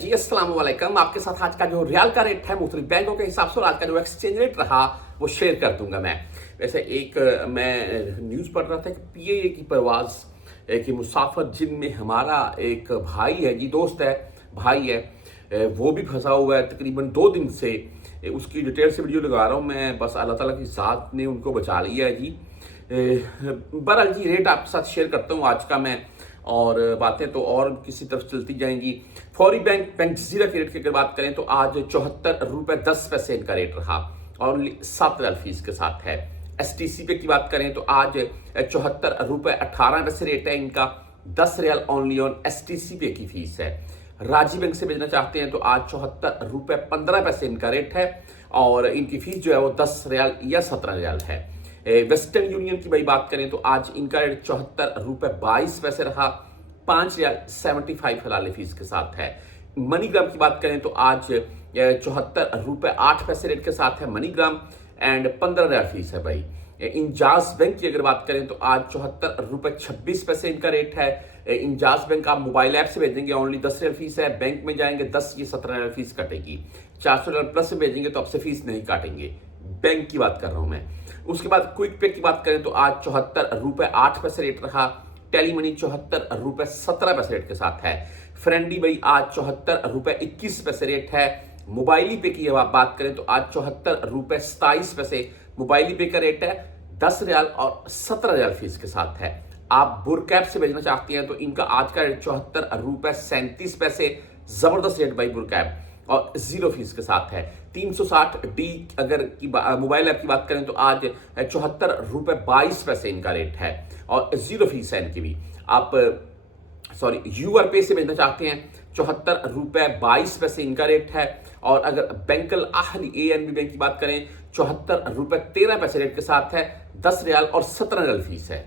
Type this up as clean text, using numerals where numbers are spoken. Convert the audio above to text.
जी अस्सलाम वालेकुम। आपके साथ आज का जो रियाल का रेट है मुख्तलिफ बैंकों के हिसाब से और आज का जो एक्सचेंज रेट रहा वो शेयर कर दूंगा मैं। वैसे मैं न्यूज़ पढ़ रहा था कि पीएए की परवाज़ कि मुसाफिर जिनमें हमारा एक भाई है जी, दोस्त है, भाई है, वो भी फंसा हुआ है तकरीबन 2 दिन से। उसकी डिटेल से वीडियो लगा रहा हूँ मैं, बस अल्लाह ताला की ज़ात ने उनको बचा लिया है जी। बहरहाल जी रेट आपके साथ शेयर करता हूँ आज का मैं, और बातें तो और किसी तरफ चलती जाएंगी। फौरी बैंक जजीरा के रेट की अगर बात करें तो आज 74 रुपए 10 पैसे इनका रेट रहा और 7 रियाल फीस के साथ है। एसटीसी पे की बात करें तो आज 74 रुपए 18 पैसे रेट है इनका, 10 रियाल ओनली ऑन एसटीसी पे की फीस है। राजी बैंक से भेजना चाहते हैं तो आज 74 रुपए 15 पैसे इनका रेट है और इनकी फीस जो है वो 10 रियाल या 17 रियाल है। वेस्टर्न यूनियन की भाई बात करें तो आज इनका रेट 74 रुपए 22 पैसे रहा, 5 रियाल 75 हलाल फीस के साथ है। मनीग्राम की बात करें तो आज 74 रुपए 8 पैसे रेट के साथ है मनीग्राम एंड 15 रियाल फीस है भाई। इंजाज बैंक की अगर बात करें तो आज 74 रुपए 26 पैसे इनका रेट है। इंजाज बैंक आप मोबाइल ऐप से भेजेंगे ओनली 10 रियाल फीस है, बैंक में जाएंगे 10 या 17 रियाल फीस कटेगी। 400 रियाल प्लस से भेजेंगे तो आपसे फीस नहीं काटेंगे। बैंक की बात कर रहा हूं मैं। उसके बाद क्विक पे की बात करें तो आज 74 रुपए 8 पैसे रेट रहा, टेली मनी 74 रुपए 17 पैसे रेट के साथ है। फ्रेंडी भाई आज 74 रुपए 21 पैसे रेट है। मोबाइली पे की बात करें तो आज 74 रुपए 27 पैसे मोबाइली पे का रेट है, 10 रियाल और 17 रियाल फीस के साथ है। आप बुरकैप से भेजना चाहते हैं तो इनका आज का रेट 74 रुपए 37 पैसे, जबरदस्त रेट भाई बुरकैप और 0 फीस के साथ है। 360D अगर मोबाइल ऐप की बात करें तो आज 74 रुपए 22 पैसे इनका रेट है और 0 फीस है इनकी भी। आप यूआर पे से भेजना चाहते हैं 74 रुपए 22 पैसे इनका रेट है और अगर बैंकल आहली ANB बैंक की बात करें 74 रुपए 13 पैसे रेट के साथ है, 10 रियाल और 17 रियाल फीस है।